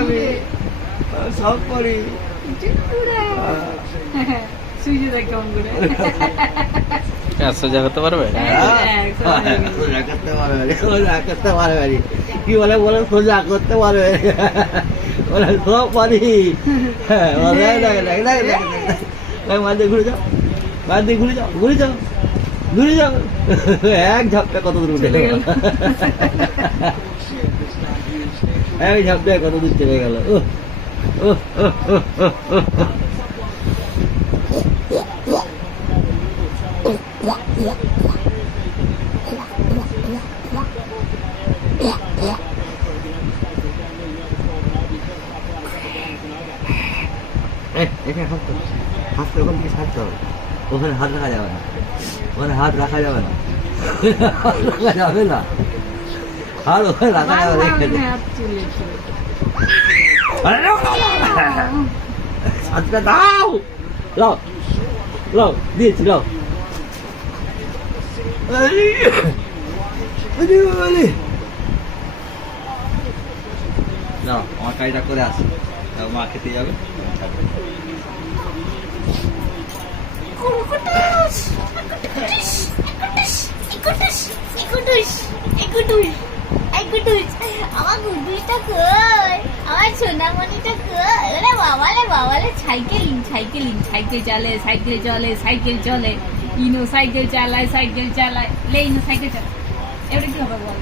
আমি সব পারি সোজা করতে পারবে সোজা করতে পারবে কি বলে বলে সোজা করতে পারবে বলে সব পারি ঘুরে যাও মাঝে ঘুরে যাও ঘুরে যাও ঘুরে যাও এক ঝাপটা কত দূর উঠে চলে গেল গেল। এক ঝাপটায় কত দূর চলে গেল উহ, উহ, উহ, উহ, উহ, উহ, উহ। এ, এখানে হাত তো হাতটা ওখান থেকে ছাড়তে হবে ওখানে হাত রাখা যাবে না। ওখানে হাত রাখা যাবে না। রাখা যাবে না। হাত ওখানে রাখা যাবে আরে। হাতটা দাও। লাও লাও দিয়েছি লাও আরে, আরে, আরে। যাও আমার কাজটা করে আসো। তাও মা খেতে যাবে। আমার গুডুসটা কই আমার সোনামণিটা কই ওরে বাবালে বাবালে সাইকেলিং সাইকেলিং সাইকেল চালে সাইকেল চলে সাইকেল চলে ইনো সাইকেল চালায় সাইকেল চালায় লে ইনো সাইকেল চালায় এবারে কি হবে বল